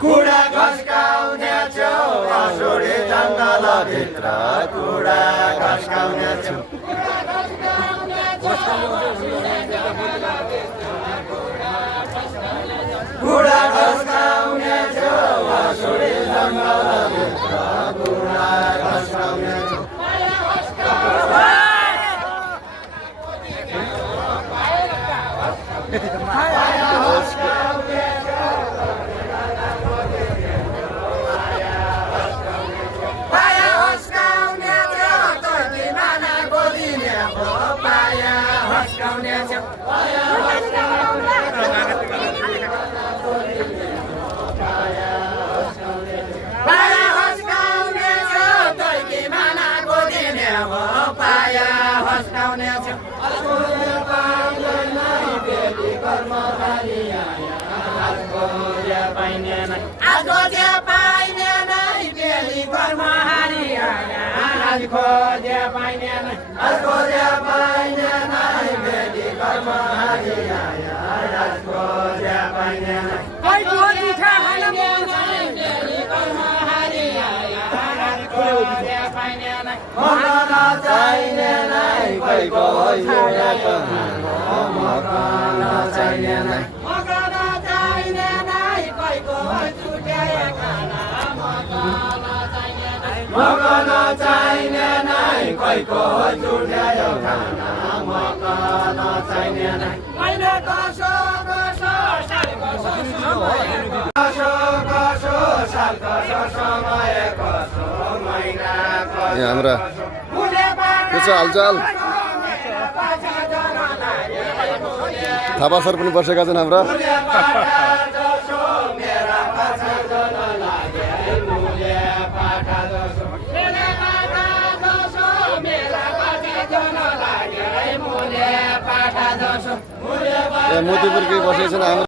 कुडा घस्काउने छु असुरी जङ्गल भित्र कुडा घस्काउने छु कुडा घस्काउने छु असुरी जङ्गल भित्र कुडा घस्काउने छु खोज्या पाइने नै खोज्या पाइने नै बेटी कर्म हरिया खोज्या पाइने नै कइ खोजी थाहन बेटी कर्म हरिया खोज्या पाइने नै मकन चाहिने नै कइको होइया मकन चाहिने नै मकन चाहिने नै कइको छुट्याए खाना मकन चाहिने नै मकन चाहिने नै कइको छुट्यायो खाना मकन चाहिने नै मैले कसो कसो साल कसो समय कसो कसो साल कसो समय कसो महिना कसो हाम्रा के छ हालचाल थापा सर पनि बसेका छन् हाम्रा मोतीपुर के बसेका छन्